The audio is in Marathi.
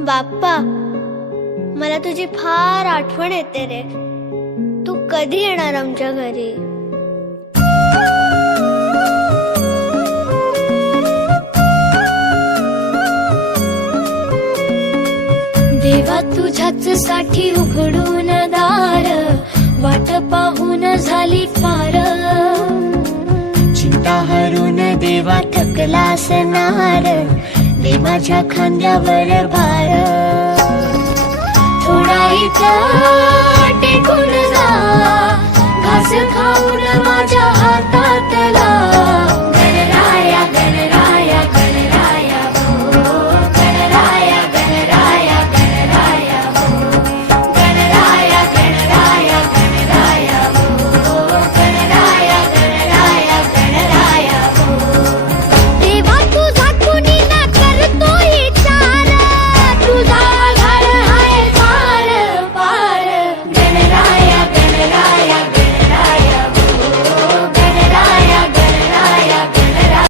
बाप्पा, मला तुझी फार आठवण येते रे. तू कधी येणार आमच्या घरी? देवा तुझ्याच साठी उघडून दार, वाट पाहून झाली फार. चिंता हरून देवा थकला असणार, दे माझ्या खांद्यावर भार. थोडा इथं टेकून जा, घास खाऊन माझ्या हातातला.